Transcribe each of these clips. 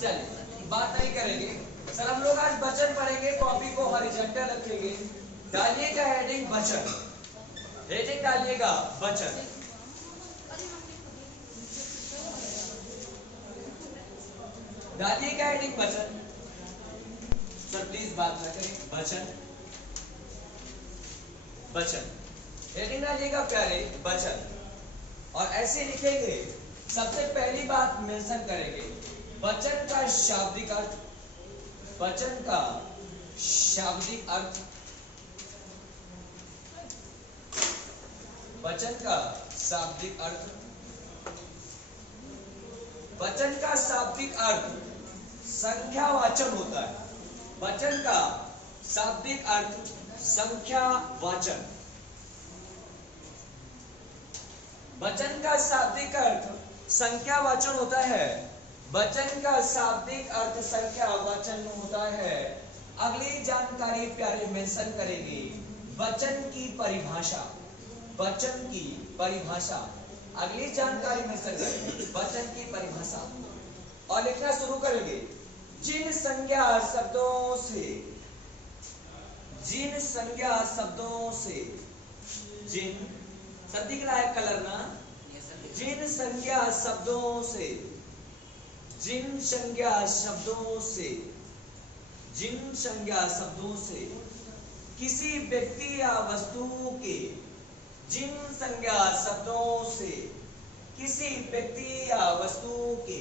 चलिए बात नहीं करेंगे सर, हम लोग आज वचन पढ़ेंगे। कॉपी को हॉरिजॉन्टल रखेंगे। डालिएगा हेडिंग वचन, हेडिंग डालिएगा वचन। डालिएगा हेडिंग वचन। सर प्लीज बात ना करें। वचन, वचन हेडिंग डालिएगा प्यारे, वचन। और ऐसे लिखेंगे, सबसे पहली बात मेंशन करेंगे वचन का शाब्दिक अर्थ, वचन का शाब्दिक अर्थ, वचन का शाब्दिक अर्थ। वचन का शाब्दिक अर्थ संख्यावाचन होता है। वचन का शाब्दिक अर्थ संख्यावाचन। वचन का शाब्दिक अर्थ संख्यावाचन होता है। वचन का शाब्दिक अर्थ संख्यावाचन होता है। अगली जानकारी प्यारे मेंशन करेंगे वचन की परिभाषा, वचन की परिभाषा। अगली जानकारी मेंशन करेंगे वचन की परिभाषा और लिखना शुरू करेंगे। जिन संज्ञा शब्दों से, जिन संज्ञा शब्दों से, जिन सब दिख रहा है कलर ना, जिन संज्ञा शब्दों से, जिन संज्ञा शब्दों से, जिन संज्ञा शब्दों से किसी व्यक्ति या वस्तु के, जिन संज्ञा शब्दों से किसी व्यक्ति या वस्तु के,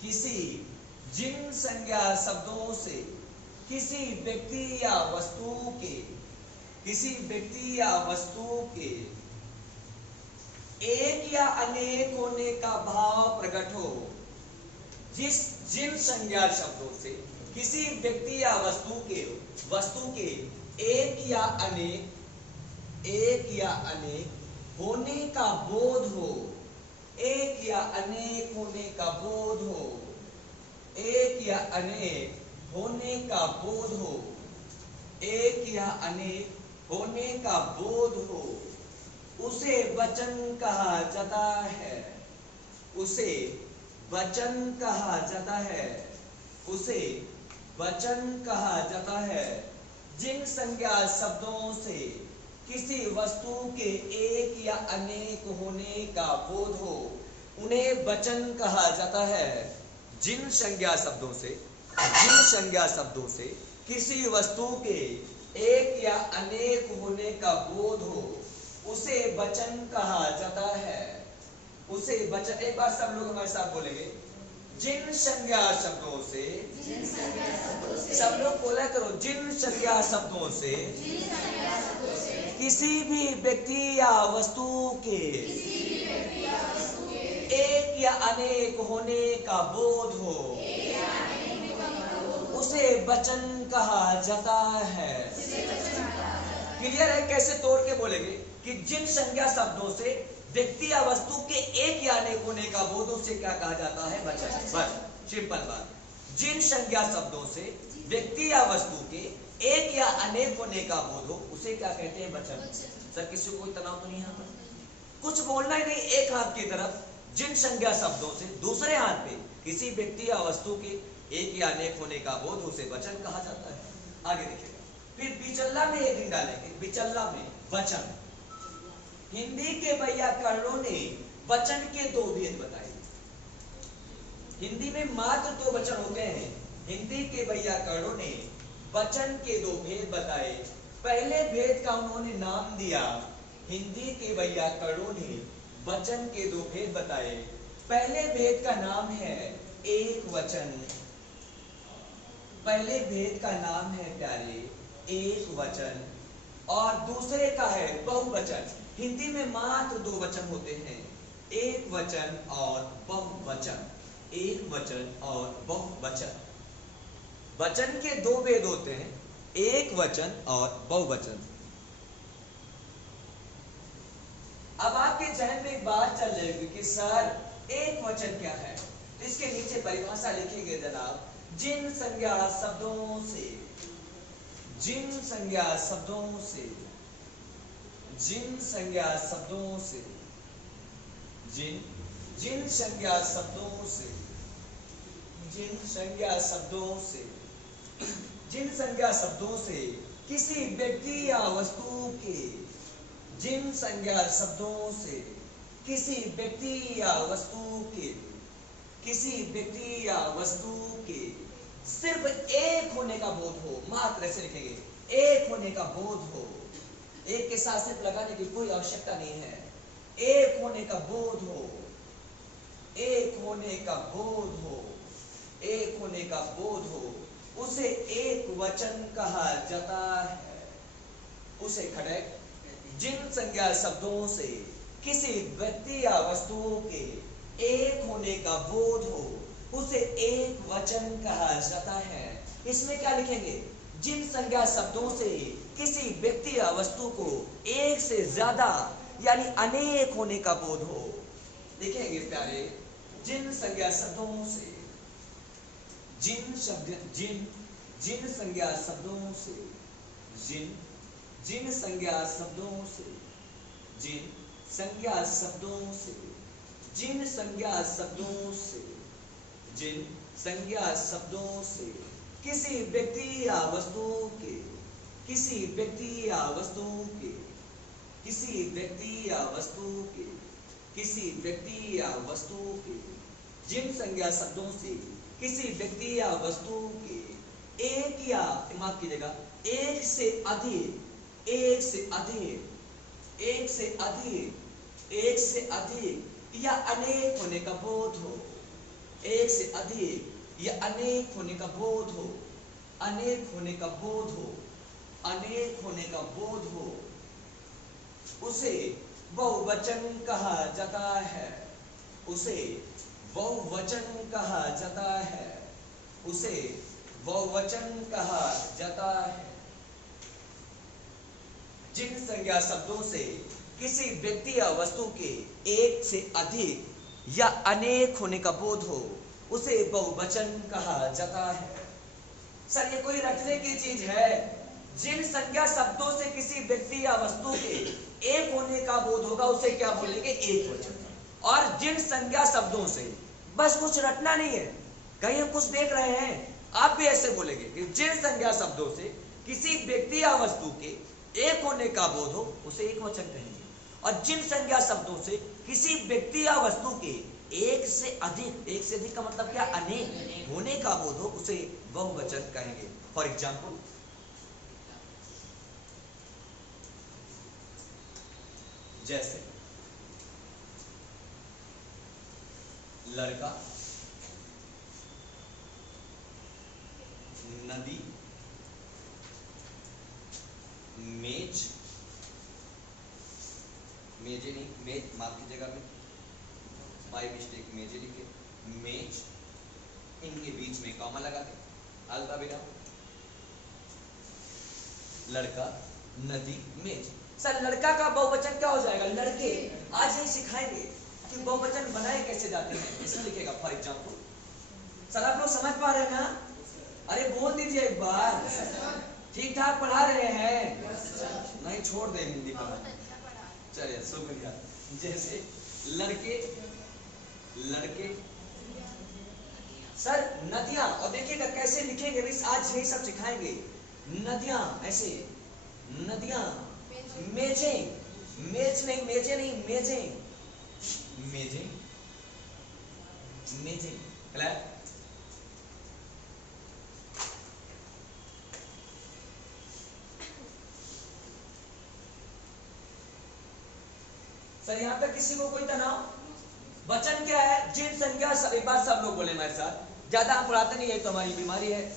किसी, जिन संज्ञा शब्दों से किसी व्यक्ति या वस्तु के, किसी व्यक्ति या वस्तु के एक या अनेक होने का भाव प्रकट हो, जिन संज्ञा शब्दों से किसी व्यक्ति या वस्तु के एक या अनेक, एक या अनेक होने का बोध हो, एक या अनेक होने का बोध हो, एक या अनेक होने का बोध हो, एक या अनेक होने का बोध हो, उसे वचन कहा जाता है, उसे वचन कहा जाता है, उसे वचन कहा जाता है। जिन संज्ञा शब्दों से किसी वस्तु के एक या अनेक होने का बोध हो, उन्हें वचन कहा जाता है। जिन संज्ञा शब्दों से, जिन संज्ञा शब्दों से किसी वस्तु के एक या अनेक होने का बोध हो, उसे वचन कहा जाता है, उसे वचन। एक बार सब लोग हमारे साथ बोलेंगे, जिन संज्ञा शब्दों से, सब लोग बोला करो, जिन संज्ञा शब्दों से किसी भी व्यक्ति या वस्तु के एक या अनेक होने का बोध हो, उसे वचन कहा जाता है। क्लियर है? कैसे तोड़ के बोलेंगे कि जिन संज्ञा शब्दों से व्यक्ति या वस्तु के एक या अनेक होने का बोध, उसे क्या कहा जाता है? वचन। बस सिंपल बात। जिन संज्ञा शब्दों से व्यक्ति या वस्तु के एक या अनेक होने का बोध हो, उसे क्या कहते हैं? वचन। सर किसी को कोई तनाव तो नहीं है? कुछ बोलना ही नहीं, एक हाथ की तरफ जिन संज्ञा शब्दों से, दूसरे हाथ पे किसी व्यक्ति या वस्तु के एक या अनेक होने का बोध, उसे वचन कहा जाता है। आगे देखिएगा, फिर बिचल्ला में एक दिन डालेंगे, बिचल्ला में वचन। हिंदी के वैयाकरणों ने वचन के दो भेद बताए। हिंदी में मात्र दो वचन होते हैं। हिंदी के वैयाकरणों ने वचन के दो भेद बताए। पहले भेद का उन्होंने नाम दिया, हिंदी के वैयाकरणों ने वचन के दो भेद बताए। पहले भेद का नाम है एक वचन। पहले भेद का नाम है प्यारे एक वचन, और दूसरे का है बहुवचन। हिंदी में मात्र दो वचन होते हैं, एक वचन और बहुवचन। एक वचन और बहुवचन। वचन के दो भेद होते हैं, एक वचन और बहुवचन। अब आपके जहन में एक बात चल रही होगी कि सर एक वचन क्या है? तो इसके नीचे परिभाषा लिखेंगे जनाब, जिन संज्ञा शब्दों से, जिन संज्ञा शब्दों से, जिन संज्ञा शब्दों से, जिन संज्ञा शब्दों से जिन संज्ञा शब्दों से किसी व्यक्ति या वस्तु के जिन संज्ञा शब्दों से किसी व्यक्ति या वस्तु के सिर्फ एक होने का बोध हो, मात्र ऐसे लिखेंगे, एक होने का बोध हो, एक के साथ सिर्फ लगाने की कोई आवश्यकता नहीं है, एक होने का बोध हो, एक होने का बोध हो, एक होने का बोध हो, उसे एक वचन कहा जाता है। उसे खड़क जिन संज्ञा शब्दों से किसी व्यक्ति या वस्तु के एक होने का बोध हो, उसे एक वचन कहा जाता है। इसमें क्या लिखेंगे? जिन संज्ञा शब्दों से किसी व्यक्ति या वस्तु को एक से ज्यादा यानी अनेक होने का बोध हो। लिखेंगे प्यारे, जिन संज्ञा शब्दों से जिन संज्ञा शब्दों से जिन संज्ञा शब्दों से जिन संज्ञा शब्दों से जिन संज्ञा शब्दों से जिन संज्ञा शब्दों से किसी व्यक्ति या वस्तु के किसी व्यक्ति या वस्तु के किसी व्यक्ति या वस्तु के किसी व्यक्ति या वस्तु के जिन संज्ञा शब्दों से किसी व्यक्ति या वस्तु के एक या माफ कीजिएगा एक से अधिक एक से अधिक एक से अधिक एक से अधिक या अनेक होने का बोध हो, एक से अधिक या अनेक होने का बोध हो, अनेक होने का बोध हो, अनेक होने का बोध हो, उसे बहुवचन कहा जाता है। उसे बहुवचन कहा जाता है। उसे बहुवचन कहा जाता है। जिन संज्ञा शब्दों से किसी व्यक्ति या वस्तु के एक से अधिक या अनेक होने का बोध हो, उसे बहुवचन कहा जाता है। सर ये कोई रटने की चीज है? जिन संज्ञा शब्दों से किसी व्यक्ति या वस्तु के एक होने का बोध होगा, उसे क्या बोलेंगे? एक वचन। और जिन संज्ञा शब्दों से, बस कुछ रटना नहीं है, कहीं हम कुछ देख रहे हैं, आप भी ऐसे बोलेंगे कि जिन संज्ञा शब्दों से किसी व्यक्ति या वस्तु के एक होने का बोध हो, उसे एक वचन कहेंगे। और जिन संज्ञा शब्दों से किसी व्यक्ति या वस्तु के एक से अधिक का मतलब क्या? अनेक होने का बोध हो, उसे बहुवचन कहेंगे। फॉर एग्जाम्पल, जैसे लड़का, नदी, मेज, मेजे नहीं, मेज माफ कीजिएगा, बाय मिस्टेक मेजे लिखे, मेज, इनके बीच में कॉमा लगा के अल्पा विराम, लड़का, नदी, मेज। सर लड़का का बहुवचन क्या हो जाएगा? लड़के। आज ही सिखाएंगे कि बहुवचन बनाए कैसे जाते हैं। इसमें लिखेगा फॉर एग्जाम्पल। सर आप लोग समझ पा रहे हैं ना? अरे बोल दीजिए एक बार, ठीक ठाक पढ़ा रहे हैं? नहीं छोड़ दे हिंदी पढ़ा। चलिए शुक्रिया। जैसे लड़के, लड़के, सर नदियां, और देखिएगा कैसे लिखेंगे, आज यही सब सिखाएंगे। नदियां ऐसे, नदियां, मेजे, मेज नहीं, मेजे नहीं, मेजे, मेजे, मेजे, क्लियर? सर यहाँ पे किसी को कोई तनाव? वचन क्या है? जिन संज्ञा, एक बार सब लोग बोले मेरे साथ, ज्यादा हम पढ़ाते नहीं है तो हमारी बीमारी है,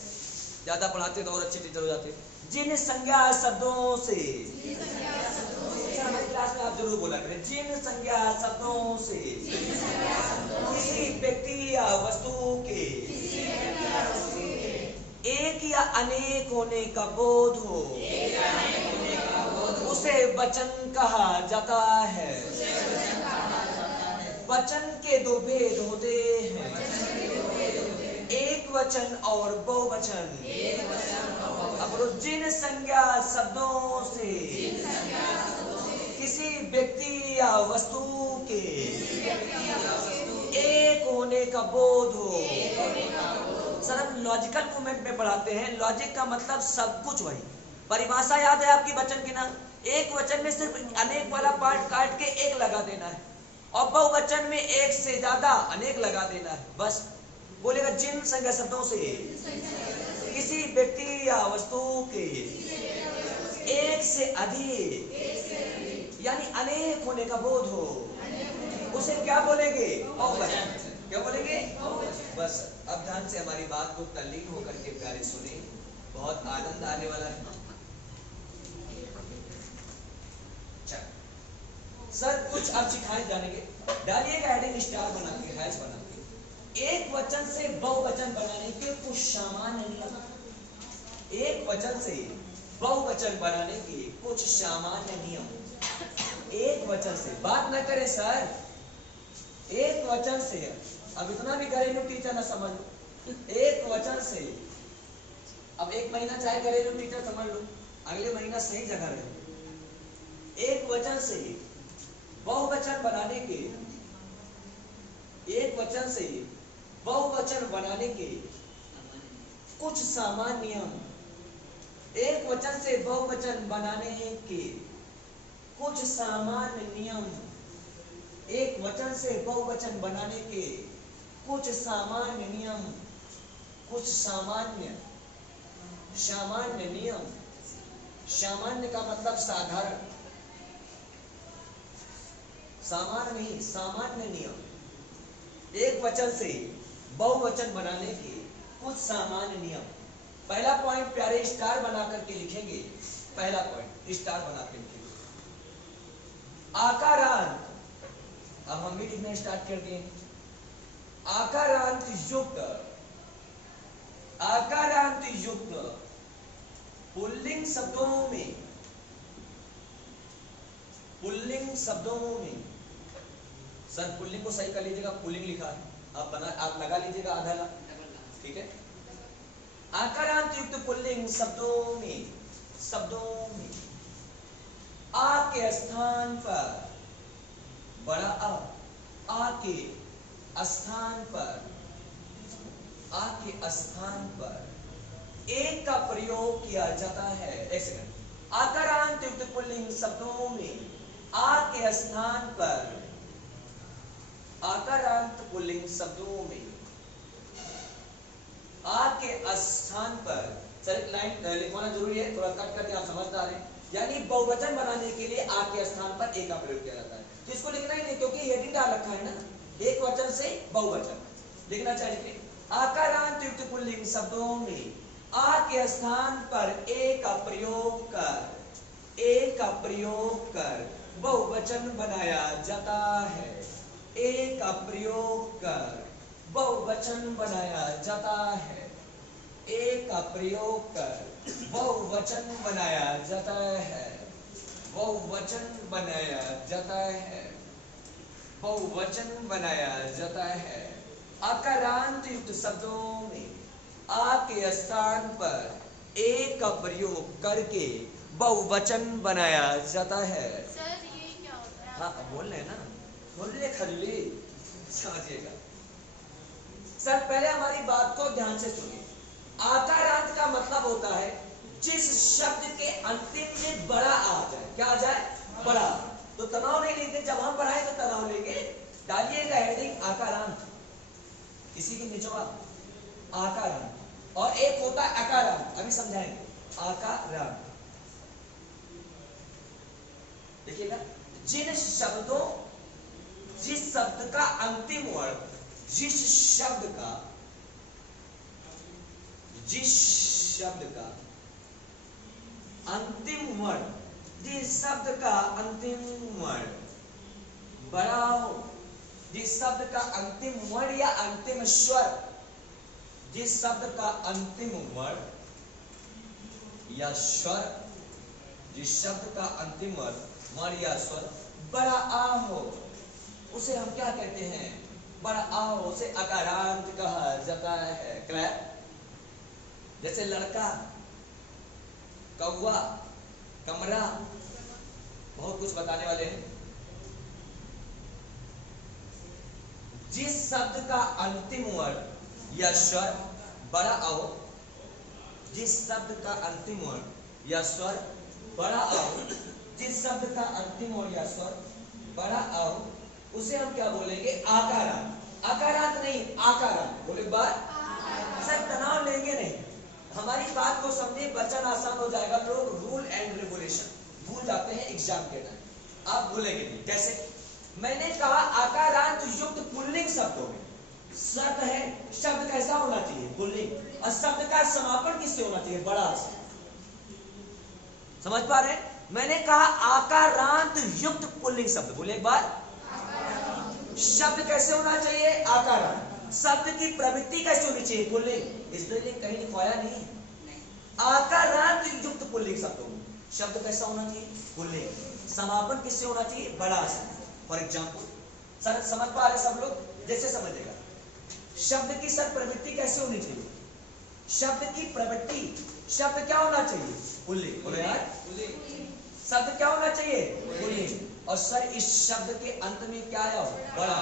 ज्यादा पढ़ाते तो और अच्छे टीचर हो जाते। जिन संज्ञा शब्दों से, हमारी क्लास में आप जरूर बोला करें, जिन संज्ञा शब्दों से किसी व्यक्ति या वस्तु के एक या अनेक होने का बोध हो, उसे वचन कहा जाता है। वचन के दो भेद होते हैं, एक वचन और बहुवचन। अब जिन संज्ञा शब्दों से किसी व्यक्ति या वस्तु के एक होने का बोध हो, सर हम लॉजिकल मूवमेंट में पढ़ाते हैं। लॉजिक का मतलब सब कुछ वही। परिभाषा याद है आपकी वचन की ना? एक वचन में सिर्फ अनेक वाला पार्ट काट के एक लगा देना है, और बहुवचन में एक से ज्यादा अनेक लगा देना है। बस बोलेगा जिन संज्ञा शब्दों से किसी व्यक्ति या वस्तु के एक से अधिक यानी अनेक होने का बोध हो, उसे क्या बोलेंगे? बहुवचन। क्या बोलेंगे? बस अब ध्यान से हमारी बात को तल्लीन होकर के प्यारे सुने, बहुत आनंद आने वाला है। सर कुछ आप सिखाए जानेंगे, डालिएगा हेडिंग स्टार बना के, हैश बना के। एक वचन से बहुवचन बनाने के कुछ सामान्य नियम। एक वचन से बहुवचन बनाने के कुछ सामान्य नियम। एक वचन से बात न करें सर, एक वचन से, अब इतना भी घरेलू टीचर ना समझ लो। एक वचन से, अब एक महीना चाहे घरेलू टीचर समझ लो, अगले महीना सही जगह रहे। एक वचन से बहुवचन बनाने के, एक वचन से बहुवचन बनाने के कुछ सामान्य नियम। एक वचन से बहुवचन बनाने के कुछ सामान्य नियम। एक वचन से बहुवचन बनाने के कुछ सामान्य नियम। कुछ सामान्य नियम। सामान्य का मतलब साधारण, सामान्य नहीं, सामान्य नियम। एक वचन से बहुवचन बनाने के कुछ सामान्य नियम। पहला पॉइंट प्यारे स्टार बना करके लिखेंगे। पहला पॉइंट स्टार बना के लिखेंगे। आकारांत, अब हम भी लिखना स्टार्ट कर दिए। आकारांत युक्त, आकारांत युक्त पुल्लिंग शब्दों में, पुल्लिंग शब्दों में, सर पुल्लिंग को सही कर लीजिएगा, पुल्लिंग लिखा है, आप लगा लीजिएगा आधा ला, ठीक है। आकारांत युक्त पुल्लिंग शब्दों में, आ के स्थान पर बड़ा आ के स्थान पर, आ के स्थान पर एक का प्रयोग किया जाता है। एक सेकंड। आकारांत युक्त पुल्लिंग शब्दों में आ के स्थान पर, आकारांत पुल्लिंग शब्दों में आ के स्थान पर, सर एक लाइन लिखवाना जरूरी है, थोड़ा कट करके आप समझदार हैं। यानी बहुवचन बनाने के लिए आ के स्थान पर एक का प्रयोग किया जाता है, तो इसको लिखना ही नहीं क्योंकि हेडिंग डाल रखा है ना, एक वचन से बहुवचन लिखना चाहिए। आकारांत युक्त पुल्लिंग शब्दों में आ के स्थान पर एक का प्रयोग कर, एक का प्रयोग कर बहुवचन बनाया जाता है। एक का प्रयोग कर बहुवचन बनाया जाता है। एक का प्रयोग कर बहुवचन बनाया जाता है। बहुवचन बनाया जाता है। बहुवचन बनाया जाता है। आकारांत युक्त शब्दों में आ के स्थान पर एक का प्रयोग करके बहुवचन बनाया जाता है। सर ये क्या होता है? हाँ बोल रहे ना, बोल रहे खल्ली, समझिएगा। सर पहले हमारी बात को ध्यान से सुनिए। आकारांत का मतलब होता है जिस शब्द के अंतिम में बड़ा आ जाए। क्या आ जाए? बड़ा। तो तनाव नहीं लेते, जब हम पढ़ाए तो तनाव लेंगे। डालिएगा हेडिंग आकारांत, इसी के निचवा आकारांत, और एक होता है अकारांत, अभी समझाएंगे। आकारांत देखिएगा, जिन शब्दों, जिस शब्द का अंतिम वर्ण, जिस शब्द का अंतिम वर्ण, जिस शब्द का अंतिम वर्ण बड़ा हो, जिस शब्द का अंतिम वर्ण या अंतिम स्वर, जिस शब्द का अंतिम वर्ण या स्वर, जिस शब्द का अंतिम वर्ण या स्वर बड़ा आ हो, उसे हम क्या कहते हैं? बड़ा आ हो, उसे अकारांत कहा जाता है। क्लियर? जैसे लड़का, कौवा, कमरा, बहुत कुछ बताने वाले हैं। जिस शब्द का अंतिम वर्ण या स्वर बड़ा आओ, जिस शब्द का अंतिम वर्ण या स्वर बड़ा आओ, जिस शब्द का अंतिम वर्ण या स्वर बड़ा आओ, उसे हम क्या बोलेंगे? आकारांत। आकारांत नहीं, आकारांत। बोले बात सर, तनाव लेंगे नहीं, हमारी बात को समझे, वचन आसान हो जाएगा। लोग रूल एंड रेगुलेशन भूल जाते हैं एग्जाम के टाइम, आप भूलेंगे नहीं। कैसे? मैंने कहा आकारांत युक्त पुल्लिंग शब्दों में शर्त है शब्द कैसा होना चाहिए? पुल्लिंग। और शब्द का समापन किससे होना चाहिए? बड़ा से। समझ पा रहे हैं? मैंने कहा आकारांत युक्त पुल्लिंग शब्द। बोले एक बार, शब्द कैसे होना चाहिए? आकारांत। शब्द की प्रवृत्ति कैसे होनी चाहिए? पुल्लिंग। इसलिए कहीं लिखवाया नहीं है। आकारांत युक्त पुल्लिंग शब्दों में शब्द कैसा होना चाहिए? पुल्लिंग। समापन किससे होना चाहिए? बड़ा से। फॉर एग्जाम्पल, सर समझ पा रहे सब लोग? जैसे समझेगा, शब्द की सर प्रवृत्ति कैसे होनी चाहिए? शब्द की प्रवृत्ति, शब्द क्या होना चाहिए? पुल्लिंग। बोलो यार, शब्द क्या होना चाहिए? पुल्लिंग। और सर इस शब्द के अंत में क्या आया हो? बड़ा।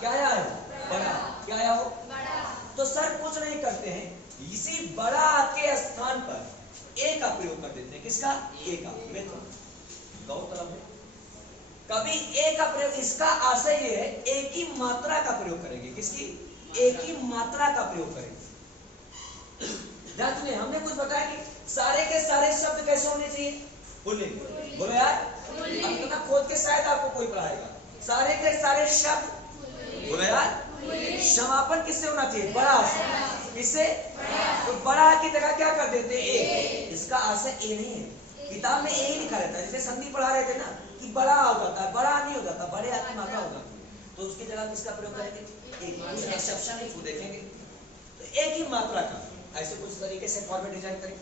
क्या आया है? बड़ा। क्या आया हो? बड़ा। तो सर कुछ नहीं करते हैं, इसी बड़ा के स्थान पर ए का प्रयोग कर देते हैं। किसका? ए का। गौरतलब है, कभी ए का प्रयोग, इसका आशय ये है ए की मात्रा का प्रयोग करेंगे। किसकी? ए की मात्रा का प्रयोग करेंगे। ध्यान सुनिए, हमने कुछ बताया कि सारे के सारे शब्द कैसे होने चाहिए? पुल्लिंग। बोलो यार, अब इतना खोद के शायद आपको कोई पढ़ाएगा। सारे के सारे शब्द, बोलो यार, समापन किससे होना चाहिए? बड़ा से। किससे? तो बड़ा की जगह क्या कर देते? ए। इसका आशय ए नहीं है, किताब में ए ही लिखा रहता है। जैसे संधि पढ़ा रहे थे ना कि बड़ा हो जाता है, बड़ा नहीं हो जाता, बड़े आदमी मात्रा हो जाती है, तो उसकी जगह किसका प्रयोग करेंगे? एक। एक्सेप्शन है, देखेंगे तो एक ही मात्रा का ऐसे कुछ तरीके से फॉर्मेट डिजाइन करें।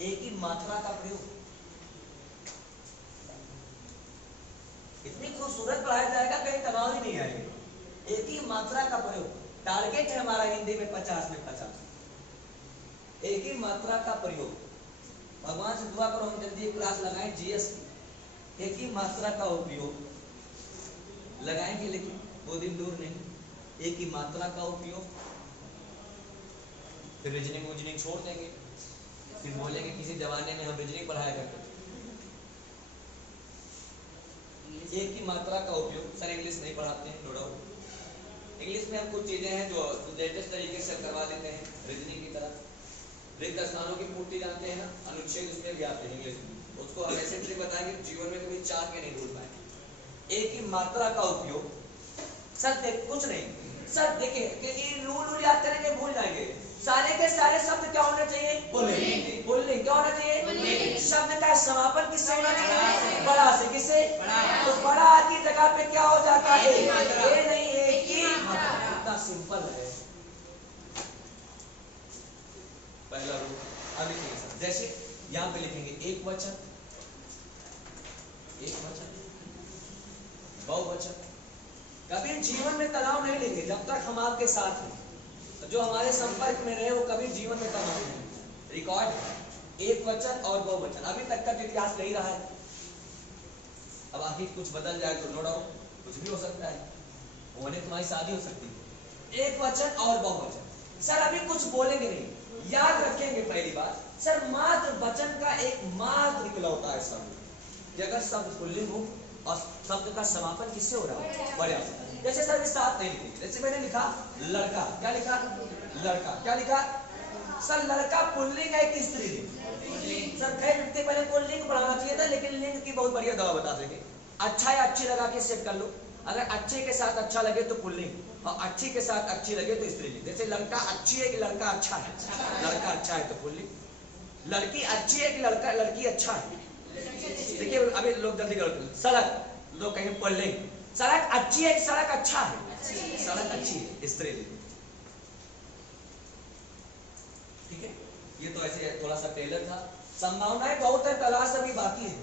एक ही मात्रा का प्रयोग, इतनी खूबसूरत पढ़ाया जाएगा, कहीं तनाव ही नहीं आएगा। एक ही मात्रा का प्रयोग। टारगेट है हमारा हिंदी में 50 में 50। एक ही मात्रा का प्रयोग। भगवान से दुआ करो हम जल्दी एक क्लास लगाएं जीएस की। एक ही मात्रा का उपयोग लगाएंगे, लेकिन वो दिन दूर नहीं। एक ही मात्रा का उपयोग, फिर रीजनिंग छोड़ देंगे, फिर बोलेंगे किसी जमाने में हम रीजनिंग पढ़ाया करते। एक ही मात्रा का उपयोग। सर इंग्लिश नहीं पढ़ाते हैं, नो डाउट। इंग्लिश में हम कुछ चीजें हैं जो लेटेस्ट तरीके से करवा देते हैं, रीजनिंग की तरह। रिक्त स्थानों की पूर्ति जानते हैं ना, अनुच्छेद उसमें भी आते हैं इंग्लिश में, उसको हम ऐसे ट्रिक बताएंगे जीवन में कभी चार के नहीं भूल पाएंगे। एक ही मात्रा का उपयोग। सर देख कुछ नहीं, सर देखिए कि रूल याद करेंगे भूल जाएंगे। सारे के सारे शब्द क्या होने चाहिए? पुल्लिंग। पुल्लिंग क्या होना चाहिए? शब्द का समापन किससे होना चाहिए? बड़ा से। किससे? तो बड़ा की जगह पे क्या हो जाता है? ये नहीं, एक ही मात्रा। इतना सिंपल है पहला रूल। अब लिखेंगे सर, जैसे यहाँ पे लिखेंगे एक वचन, एक वचन, बहुवचन। कभी जीवन में तनाव नहीं लेंगे जब तक हम आपके साथ हैं। जो हमारे संपर्क में रहे वो कभी जीवन में तनाव नहीं। रिकॉर्ड एक वचन और बहुवचन, अभी तक का इतिहास नहीं रहा है। अब आखिर कुछ बदल जाए तो नो डाउट कुछ भी हो सकता है, होने तुम्हारी शादी हो सकती है। एक वचन और बहुवचन। सर अभी कुछ बोलेंगे नहीं, याद रखेंगे पहली बात, सर मात्र वचन का एक मात्र इकलौता है शब्द। अगर शब्द पुल्लिंग हो और शब्द का समापन किससे हो रहा है? बड़े। जैसे सर इस साथ नहीं लिखेंगे, जैसे मैंने लिखा लड़का, क्या लिखा? लड़का। क्या लिखा? सर लड़का पुल्लिंग है कि स्त्रीलिंग? सर खैर लिखते पहले पुल्लिंग पढ़ाना चाहिए था, लेकिन लिंग की बहुत बढ़िया दवा बता देंगे। अच्छा या अच्छी लगा के सेट कर लो। अगर अच्छे के साथ अच्छा लगे तो पुल्लिंग, और अच्छी के साथ अच्छी लगे तो स्त्रीलिंग। जैसे लड़का अच्छी है कि लड़का अच्छा है? लड़का अच्छा है तो पुल्लिंग। लड़की अच्छी है कि लड़की अच्छा है? देखिए अभी लोग जल्दी करते। सड़क, लोग कहेंगे पुल्लिंग। सड़क अच्छी है कि सड़क अच्छा है? सड़क अच्छी है, स्त्रीलिंग। ठीक है, ये तो ऐसे थोड़ा सा ट्रेलर था। संभावनाएं बहुत है, तलाश अभी बाकी है।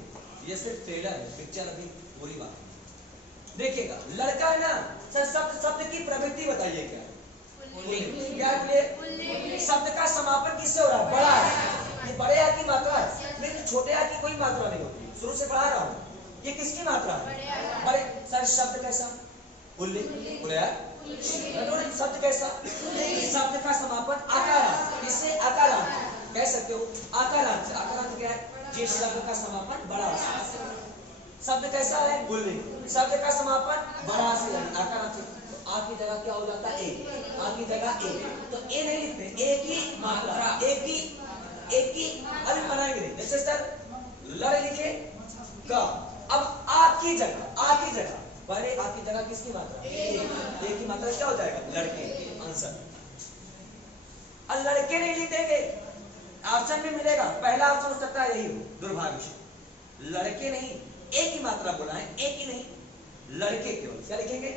ये सिर्फ ट्रेलर है, पिक्चर अभी पूरी बाकी है। देखिएगा लड़का है ना सर, शब्द की प्रवृत्ति बताइए क्या है? क्या शब्द का समापन किससे हो रहा है? बड़ा है। ये बड़े आ की मात्रा है, लेकिन छोटे आ की कोई मात्रा नहीं होती। शुरू से पढ़ा रहा हूँ, ये किसकी मात्रा है? बड़े। सर शब्द कैसा? पुल्लिंग। बोले यार शब्द कैसा? शब्द का समापन आकारांत, इससे आकारांत कह सकते हो। आकारांत से, आकारांत क्या है? जिस शब्द का समापन बड़ा से। शब्द कैसा है? पुल्लिंग। शब्द का समापन बड़ा से यानी आकारांत से। तो आ की जगह क्या हो जाता है? ए। आ की जगह ए, तो ए नहीं लिखते, एक ही मात्रा, एक ही अभी बनाएंगे नहीं। जैसे सर लड़ लिखे का, अब आ की जगह पहले आ की जगह किसकी मात्रा? एक की मात्रा क्या हो जाएगा? लड़के। आंसर। अब लड़के नहीं लिखेंगे, ऑप्शन में मिलेगा, पहला ऑप्शन हो सकता है यही हो, दुर्भाग्य से। लड़के नहीं, एक ही मात्रा बोला है, एक ही नहीं, लड़के केवल। क्या लिखेंगे?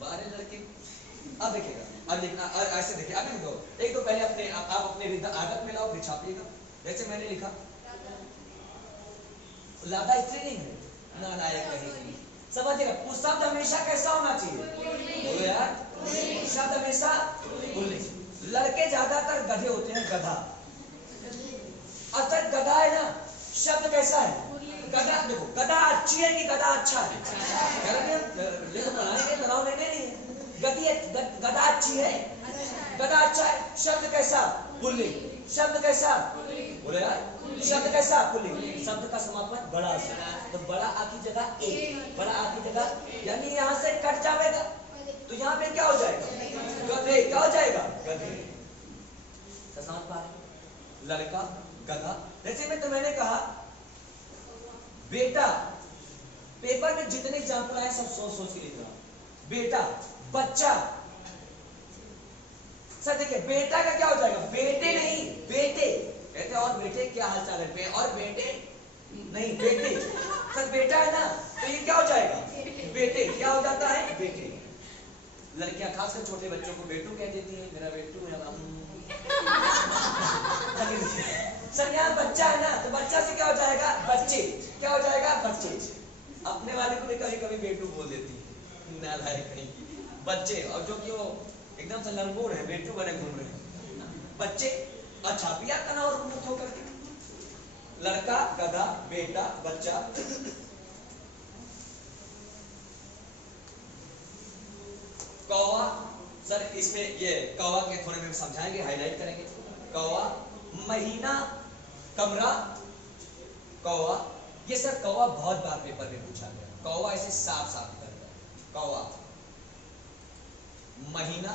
बारह लड़के। अब देखिएगा, अब लिखना ऐसे देखिए, अब लिख दो। एक तो पहले अपने आप अपने आदत में लाओ, फिर छापिएगा। जैसे मैंने लिखा लादा स्त्रीलिंग है, नालायक कहीं। समझिएगा, शब्द हमेशा कैसा होना चाहिए? बोलो यार, शब्द हमेशा पुल्लिंग। लड़के ज्यादातर गधे होते हैं, गधा। अर्थात गधा है ना, शब्द कैसा है? गधा। देखो गधा अच्छी है कि गधा अच्छा है? लेकिन पढ़ाने के तनाव लेने नहीं है। गधा अच्छी है, गधा अच्छा है। शब्द कैसा? पुल्लिंग। शब्द कैसा? बोले यार, शब्द कैसा? पुल्लिंग। शब्द का समापन बड़ा से, तो बड़ा आ की जगह ए, बड़ा आ की जगह, यानी यहाँ से कट जाएगा, तो यहाँ पे क्या हो जाएगा? गधे। क्या हो जाएगा? गधे। समझ पा रहे? लड़का, गधा। जैसे में तो मैंने कहा बेटा, पेपर में जितने एग्जाम्पल आए सब सोच सोच के लिखना। बेटा, बच्चा। सर देखिए, बेटा का क्या हो जाएगा? बेटे नहीं, बेटे। कहते और बेटे क्या हाल चाल है? और बेटे नहीं, बेटे। सर बेटा है ना, तो ये क्या हो जाएगा? बेटे। क्या हो जाता है? बेटे। लड़कियां खासकर छोटे बच्चों को बेटू कह देती हैं, मेरा बेटू है। सर यहाँ बच्चा है ना, तो बच्चा से क्या हो जाएगा? बच्चे। क्या हो जाएगा? बच्चे। अपने वाले को भी कभी कभी बेटू बोल देती है, नालायक कहीं की। बच्चे, और जो कि वो एकदम से लंगूर है, बेटू बने घूम रहे हैं। बच्चे। अच्छा पिया तना और मुक्त होकर के। लड़का, गधा, बेटा, बच्चा। कौवा। सर इसमें ये कौवा के थोड़े में समझाएंगे, हाईलाइट करेंगे। कौवा, महीना, कमरा, कौवा। ये सर कौवा बहुत बार पेपर में पूछा गया। कौवा ऐसे साफ साफ करता है। कौवा, महीना,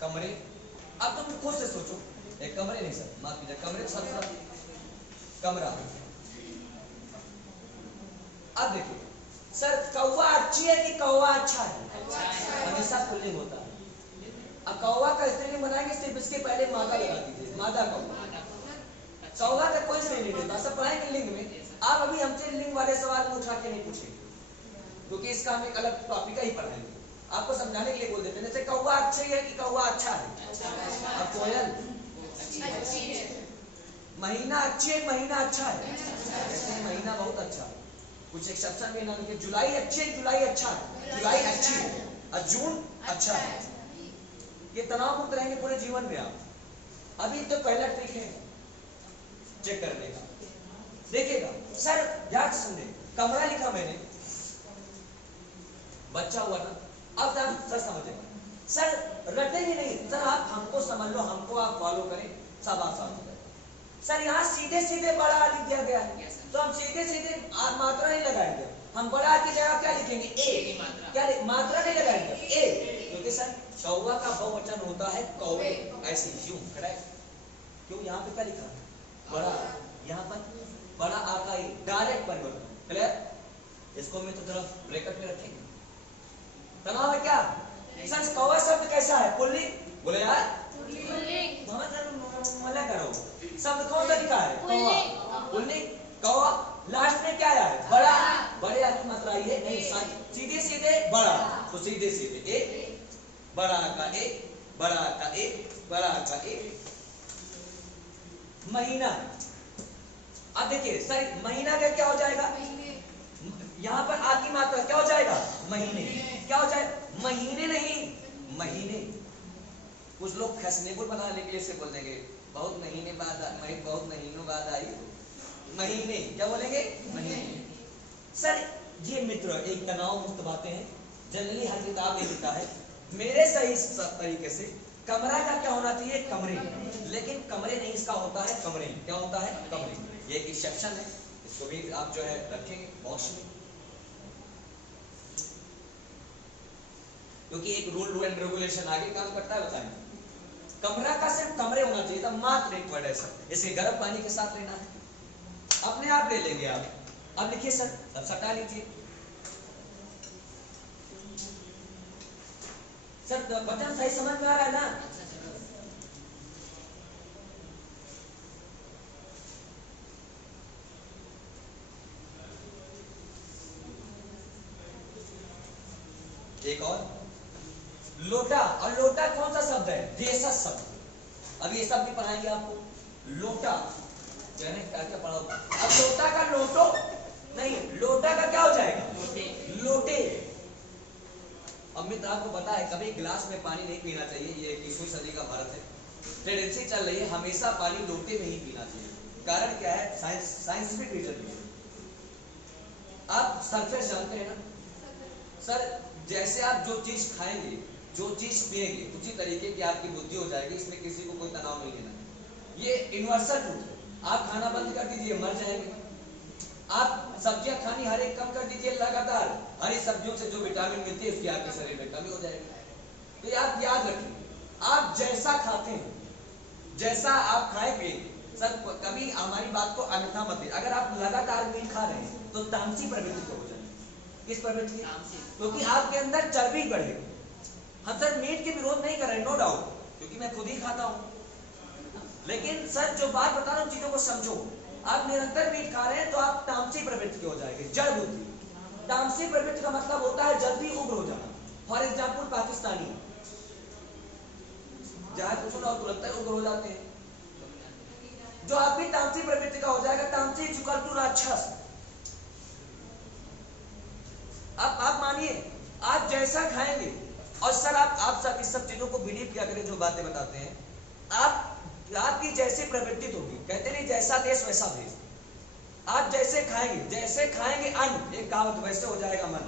कमरे। अब तुम खुद से सोचो, एक कमरे नहीं सर, माफ कीजिए, कमरे तो सब कमरा। अब देखिए सर, कौवा अच्छी है कि कौवा अच्छा है? हमेशा पुल्लिंग होता है। अब कौवा का स्त्रीलिंग बनाएंगे, सिर्फ इसके पहले मादा लगा दीजिए, मादा कौवा। कौवा का कोई नहीं लेते, सब पढ़ाएंगे लिंग में। आप अभी हमसे लिंग वाले सवाल में उठा के नहीं पूछेंगे, क्योंकि इसका हम एक अलग टॉपिक ही पढ़ाएंगे। आपको समझाने के लिए बोल देते हैं, जैसे कौवा अच्छी है कि कौवा अच्छा है? अब कोयल, महीना अच्छी है, महीना अच्छा है? महीना बहुत अच्छा है। कुछ एक्सेप्शन में ना लिखे, जुलाई अच्छी है, जुलाई अच्छा है? जुलाई अच्छी है, और जून अच्छा है। ये तनाव मुक्त रहेंगे पूरे जीवन में आप। अभी तो पहला ट्रिक है चेक करने का, देखिएगा सर, ध्यान से समझे। कमरा लिखा मैंने, बच्चा हुआ ना। अब सर समझेगा, सर रटेंगे नहीं सर, आप हमको समझ लो, हमको आप फॉलो करें, सब आसान हो जाए। सर यहाँ सीधे सीधे बड़ा लिख दिया गया है, तो हम सीधे सीधे मात्रा नहीं लगाएंगे। हम बड़ा की जगह क्या लिखेंगे? ए। क्या मात्रा नहीं लगाएंगे? ए। क्योंकि सर कौवा का बहुवचन होता है कौवे, ऐसे यूं। करेक्ट। क्यों? यहाँ पे क्या लिखा है? बड़ा। यहाँ पर बड़ा आता ही डायरेक्ट परिवर्तन। क्लियर? इसको मैं तो जरा ब्रैकेट में रखेंगे। तनाव है क्या? सर कौवा शब्द कैसा है? पुल्लिंग। बोले यार, मना करो। शब्द कौन सा लिखा है? कौवा, पुल्लिंग। कौवा, लास्ट में क्या आया है? बड़ा। बड़े की मात्रा आई है नहीं, सीधे सीधे बड़ा, तो सीधे सीधे एक, बड़ा का एक, बड़ा का एक, बड़ा का एक। महीना। अब देखिए सर, महीना का क्या हो जाएगा? यहाँ पर आ की मात्रा क्या हो जाएगा? महीने। क्या हो जाएगा? महीने नहीं, महीने। कुछ लोग फैशनेबल बनाने के लिए से बोल देंगे बहुत महीने बाद बहुत महीनों बाद आई महीने, क्या बोलेंगे? महीने। सर ये मित्र एक तनाव मुक्त बातें हैं, जनरली हर किताब में लिखा है। मेरे सही तरीके से कमरा का क्या होना चाहिए? कमरे। लेकिन कमरे नहीं, इसका होता है कमरे। क्या होता है? कमरे। ये एक एक्सेप्शन है, इसको भी आप जो है रखेंगे बॉक्स में, क्योंकि एक रूल एंड रेगुलेशन आगे काम करता है, बताएंगे। कमरा का सिर्फ कमरे होना चाहिए था, मात्र एक वर्ड है सर। इसे गर्म पानी के साथ लेना है, अपने आप ले लेंगे आप। अब लिखिए सर, अब सटा लीजिए सर। वचन सही समझ में आ रहा है ना? एक और लोटा, और लोटा कौन सा शब्द है? देशज शब्द। अभी ये सब भी पढ़ाएंगे आपको। लोटा क्या क्या पढ़ा? अब लोटा का लोटो नहीं, लोटा का क्या हो जाएगा? लोटे। लोटे। अब मित्र आपको पता है कभी गिलास में पानी नहीं पीना चाहिए, ये 21वीं सदी का भारत है, टेंडेंसी चल रही है हमेशा पानी लोटे में ही पीना चाहिए। कारण क्या है? साइंटिफिक रीजन है। आप सरफेस जानते हैं ना सर? जैसे आप जो चीज खाएंगे, जो चीज पिएंगे, उसी तरीके की आपकी बुद्धि हो जाएगी। इसमें किसी को कोई तनाव नहीं लेना। ये यूनिवर्सल ट्रूथ है। आप खाना बंद कर दीजिए, मर जाएंगे। आप सब्जियां खानी हर एक कम कर दीजिए, लगातार हरी सब्जियों से जो विटामिन मिलती है उसकी आपके शरीर में कमी हो जाएगी। तो ये आप याद रखिए, आप जैसा खाते हैं, जैसा आप खाए पिएंगे सर, कभी हमारी बात को अन्यथा मत लीजिए। अगर आप लगातार मीट खा रहे हैं तो तामसी प्रवृत्ति को हो जाएगी। किस प्रवृत्ति? क्योंकि आपके अंदर चर्बी बढ़ेगी। हम सर मीट के विरोध नहीं कर रहे, नो डाउट, क्योंकि मैं खुद ही खाता हूं। लेकिन सर जो बात बता रहा हूं चीजों को समझो। आप निरंतर मीट खा रहे हैं तो आप तामसी प्रवृत्ति के हो जाएंगे, जड़ बुद्धि। तामसी प्रवृत्ति का मतलब होता है जल्दी उग्र हो जाना। फॉर एग्जाम्पल पाकिस्तानी जहां कुछ ना तुरंत उग्र हो जाते हैं। जो आप भी तामसी प्रवृत्ति का हो जाएगा, तामसी इक्वल टू राक्षस। आप मानिए, आप जैसा खाएंगे, और सर आप सब इस सब चीजों को बिलीव किया करें जो बातें बताते हैं। आपकी जैसी प्रवृत्ति होगी, कहते नहीं जैसा देश वैसा भेष। आप जैसे खाएंगे अन्न, एक कहावत, वैसे हो जाएगा मन।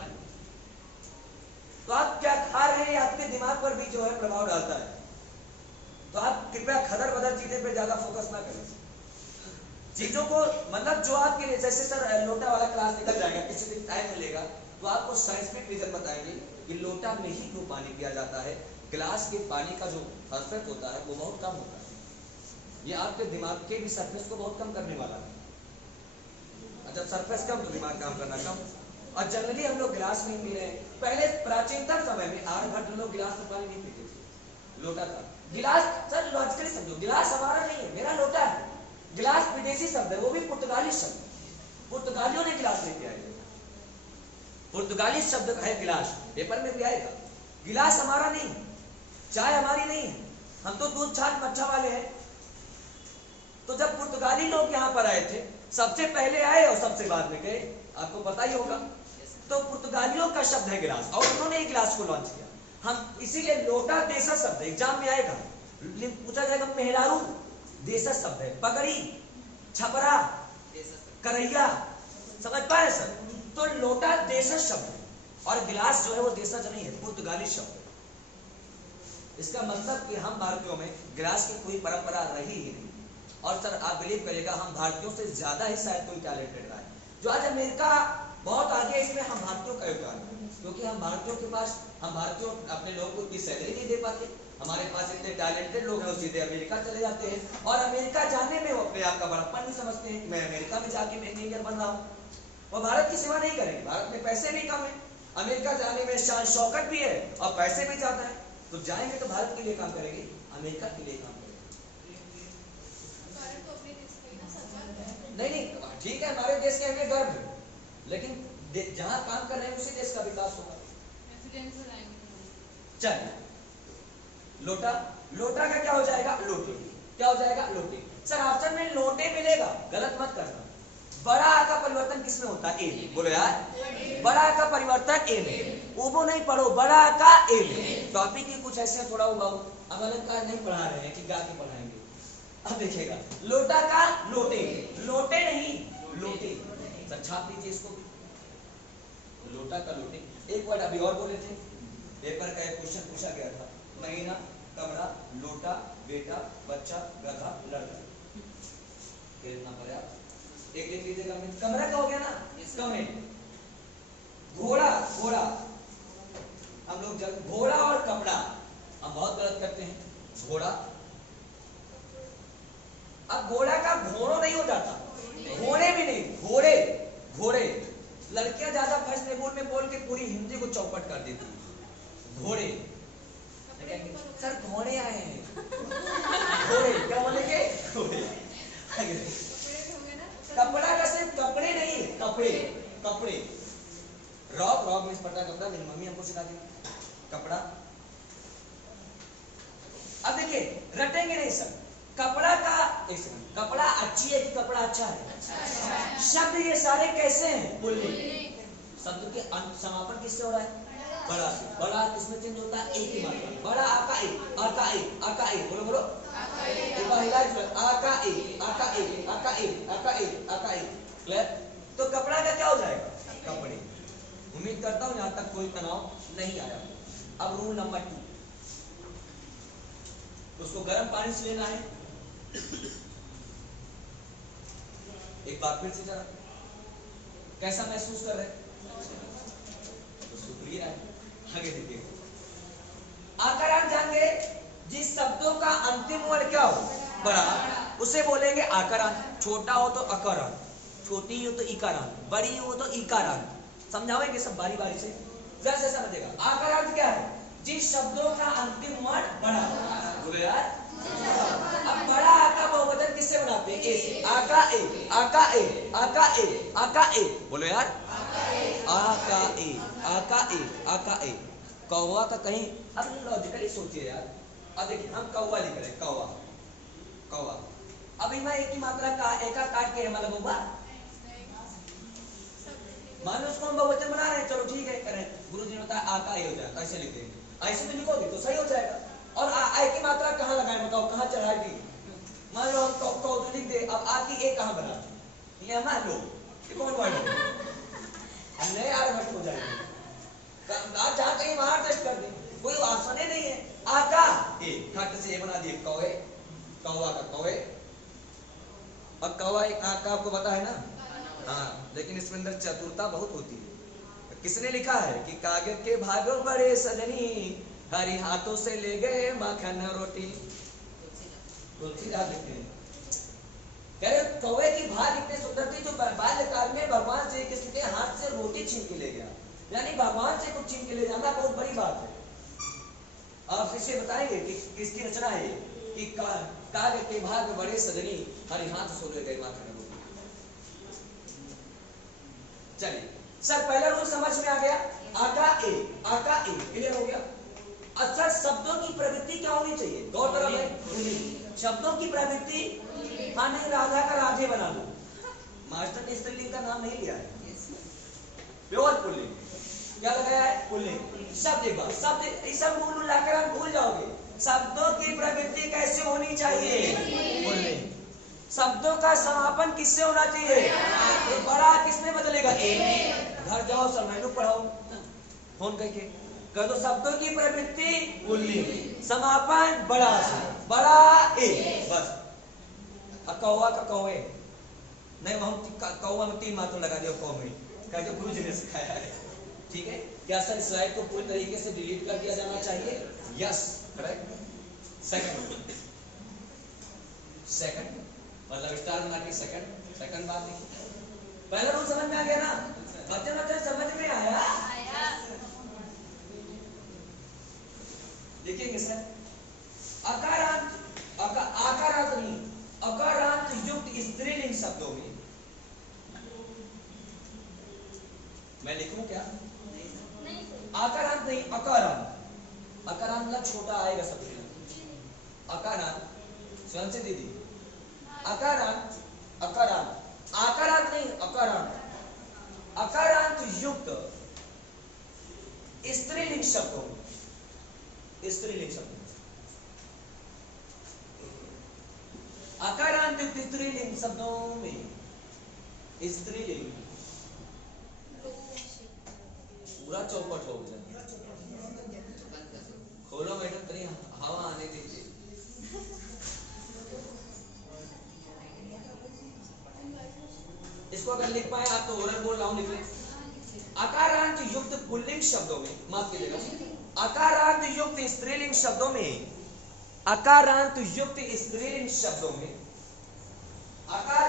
तो आप क्या खा रहे हैं आपके दिमाग पर भी जो है प्रभाव डालता है। तो आप कृपया खदर बदर चीजें पे ज्यादा फोकस ना करें। चीजों को मतलब जो आपके लिए, जैसे सर लोटा वाला क्लास निकल जाएगा, किसी दिन टाइम मिलेगा तो आपको साइंटिफिक रीजन बताएंगे कि लोटा में ही क्यों पानी पिया जाता है। गिलास के पानी का जो सरफेस होता है वो बहुत कम होता है। ये आपके दिमाग के भी सरफेस को बहुत कम करने वाला है। जब सरफेस कम तो दिमाग काम करना कम। और जनरली हम लोग गिलास में पी रहे हैं। पहले प्राचीनतम समय में आर्यभट्ट लोग गिलास में पानी नहीं पीते थे, लोटा था। गिलास सर लॉजिकली समझो, गिलास हमारा नहीं है, मेरा लोटा है। गिलास विदेशी शब्द है, वो भी पुर्तगाली शब्द। पुर्तगालियों ने गिलास लेके आए, पुर्तगाली शब्द है गिलास, पेपर में भी आएगा। गिलास हमारा नहीं, चाय हमारी नहीं है, हम तो दूध छाछ मच्छा वाले हैं। तो जब पुर्तगाली लोग यहाँ पर आए थे, सबसे पहले आए और सबसे बाद में गए, आपको पता ही होगा। तो पुर्तगालियों का शब्द है गिलास, और उन्होंने एक गिलास को लॉन्च किया। हम इसीलिए लोटा देशज शब्द है, एग्जाम में आएगा, पूछा जाएगा मेहरारू देशज शब्द है, पगड़ी, छपरा, करैया, समझ पाए सर? तो लोटा देशज शब्द है, और गिलास जो है वो देशज नहीं है, पुर्तगाली शब्द है। इसका मतलब कि हम भारतीयों में गिलास की कोई परंपरा रही ही नहीं। और सर आप बिलीव करिएगा, हम भारतीयों से ज्यादा ही शायद कोई टैलेंटेड रहा है। जो आज अमेरिका बहुत आगे, इसमें हम भारतीयों का योगदान है। क्योंकि हम भारतीयों के पास, हम भारतीयों अपने लोगों को इतनी सैलरी नहीं दे पाते। हमारे पास इतने टैलेंटेड लोग हैं, वो सीधे अमेरिका चले जाते हैं, और अमेरिका जाने में वो अपने आप का बड़प्पन नहीं समझते हैं कि मैं अमेरिका में जाके मैं इंजीनियर बन रहा हूँ। वो भारत की सेवा नहीं करेंगे, भारत में पैसे भी कम है, अमेरिका जाने में शान शौकत भी है और पैसे भी ज्यादा है। तो जाएंगे तो भारत के लिए काम करेंगे, अमेरिका के लिए काम करेंगे। नहीं, ठीक है, हमारे देश के हमें गर्व है, लेकिन जहां काम कर रहे हैं उसी देश का विकास होगा। चलिए, लोटा, लोटा का क्या हो जाएगा? लोटे। क्या हो जाएगा? लोटे। सर ऑप्शन में लोटे मिलेगा, गलत मत करना। बड़ा आ का परिवर्तन किसमें होता है? ए में। बोलो यार, बड़ा आ का परिवर्तन ए में। उबो नहीं पढ़ो, बड़ा आ का ए में। टॉपिक ही कुछ ऐसे थोड़ा उबाऊ, अब अलंकार नहीं पढ़ा रहे हैं कि गा के पढ़ाएंगे। अब देखिएगा, लोटा का लोटे, लोटे नहीं लोटे। सर छाप लीजिए इसको, लोटा का लोटे। एक वर्ड अभी और बोले थे, पेपर का एक क्वेश्चन पूछा गया था, महीना, कमरा, लोटा, बेटा, बच्चा, गधा, लड़का। कितना पड़े आप एक लिख लीजिएगा। कमरा का हो गया ना, कमरे। घोड़ा, घोड़ा हम लोग जब घोड़ा और कपड़ा हम बहुत गलत करते हैं। घोड़ा, अब घोड़ा का घोड़ो नहीं हो जाता, घोड़े भी नहीं, घोड़े, घोड़े। लड़कियां ज्यादा फैशनेबल में बोल के पूरी हिंदी को चौपट कर देती है। घोड़े, सर घोड़े आए हैं, घोड़े क्या बोलेंगे, घोड़े। कपड़ा का सिर्फ कपड़े नहीं, कपड़े, कपड़े। रॉक, रॉक में पड़ता कपड़ा, मेरी मम्मी हमको सिखा दी कपड़ा। अब देखिए, रटेंगे नहीं सर। कपड़ा का, एक सेकंड, कपड़ा अच्छी है कि कपड़ा अच्छा है? शब्द ये सारे कैसे हैं? पुल्लिंग। शब्द के समापन किससे हो रहा है? बड़ा से। बड़ा किसमें चेंज होता है? एक ही मात्रा। बड़ा आका एक, आका एक, आका एक, बोलो बोलो, एक बार हिला दो, आका एक, आका एक, आका एक, आका एक, आका एक। क्लियर? तो कपड़ा का क्या हो जाएगा? कपड़े। उम्मीद करता हूं यहां तक कोई तनाव नहीं आया। अब रूल नंबर 2, उसको गर्म पानी से लेना है। एक बार फिर से जरा, कैसा महसूस कर रहे हैं? तो शुक्रिया है। आगे देखिए, आकारांत जान गए। जिस शब्दों का अंतिम वर्ण क्या हो? बड़ा, उसे बोलेंगे आकारांत। छोटा हो तो अकारांत, छोटी हो तो इकारांत, बड़ी हो तो इकारांत। समझावेंगे सब बारी बारी से, जरा से समझेगा। आकारांत क्या है? जिस शब्दों का अंतिम वर्ण बड़ा हो। बोलो यार, अब बड़ा आका बहुवचन किससे बनाते हैं? ए से। आका ए, आका ए, आका ए, आका ए। बोलो यार, आका ए, आका ए, आका ए। कौवा का कहीं, अब लॉजिकली सोचिए यार। अब देखिए, हम कौवा लिख रहे हैं, कौवा, कौवा। अभी मैं एक ही मात्रा का एका काट के मतलब होगा, मान लो उसको हम बहुवचन बना रहे हैं, चलो ठीक है करें। गुरु जी ने बताया आका ए हो जाए, ऐसे लिख देंगे। ऐसे तो लिखोगे तो सही हो जाएगा। और आ की मात्रा कहाँ लगाए बताओ, कहाँ चढ़ाएगी? मान लो हम कौ लिख दे, अब आ की ए कहाँ बना? ये मान लो, ये कौन वर्ड है? नए आर्यभट्ट हो जाएंगे। आज जहाँ कहीं वहां टेस्ट कर दे, कोई आसान नहीं है। आका ए, घट से ए बना दिए, कौवे, कौवा का कौवे। अब कौवा एक आका आपको पता है ना? हाँ, लेकिन इसमें अंदर चतुरता बहुत होती है। किसने लिखा है कि कागज के भागो बड़े सजनी, हरी हाथों से ले गए माखन रोटी। तुलसीदास लिखते हैं, कह रहे कौवे की भाग इतने सुंदर थी जो बाल्यकाल में भगवान से किसी के हाथ से रोटी छीन के ले गया। यानी भगवान से कुछ छीन के ले जाना बहुत बड़ी बात है। आप इसे बताएंगे कि किसकी रचना है कि कागज के भाग बड़े सजनी, हरी हाथ से ले गए माखन रोटी। चलिए सर, पहला रूल समझ में आ गया। आका ए, आका ए, क्लियर हो गया। अच्छा, शब्दों की प्रवृत्ति क्या होनी चाहिए? गौरतलब है, शब्दों की प्रवृत्ति। हाँ, नहीं राधा का राधे बना दो। मास्टर ने स्त्रीलिंग का नाम नहीं लिया है, प्योर पुल्लिंग। क्या लगाया है? पुल्लिंग। शब्द एक बार, शब्द ये सब मूल लाकर आप भूल जाओगे। शब्दों की प्रवृत्ति कैसे होनी चाहिए? पुल्लिंग। शब्दों का समापन किससे होना चाहिए? तो बड़ा किसमें बदलेगा? ए। घर जाओ सर, मैनू पढ़ाओ, फोन करके कह दो शब्दों की प्रवृत्ति पुल्लिंग, समापन बड़ा से, बड़ा ए, बस। कौवा का कौवे नहीं, हम कौवा में 3 मात्रा लगा दिया, कौ में कह दो गुरु जी ने सिखाया है। ठीक है, क्या सर स्लाइड को पूरी तरीके से डिलीट कर दिया जाना चाहिए? Yes, correct. सेकंड, सेकंड मतलब स्टार बना के सेकंड, सेकंड बात देखिए। पहला रूल समझ में आ गया ना? बच्चे समझ में आया? देखिए सर, अकारांत, आकारांत नहीं, अकारांत युक्त स्त्रीलिंग शब्दों में मैं लिखूं क्या? आकारांत नहीं, अकारांत। अकारांत मतलब छोटा आएगा शब्द में। अकारांत, स्वयं से दीदी, अकारांत, अकारांत, आकारांत नहीं, अकारांत। अकारांत युक्त स्त्रीलिंग शब्दों, स्त्रीलिंग शब्द, युक्त स्त्रीलिंग शब्दों में, स्त्रीलिंग पूरा चौपट हो गया। खोलो मैडम, तनी हवा आने दीजिए। इसको अगर लिख पाए आप तो ओरल बोल रहा हूं, लिख लें। अकारांत युक्त पुल्लिंग शब्दों में, माफ कीजिएगा, अकारांत युक्त स्त्रीलिंग शब्दों में, अकारांत युक्त स्त्रीलिंग शब्दों में, अकार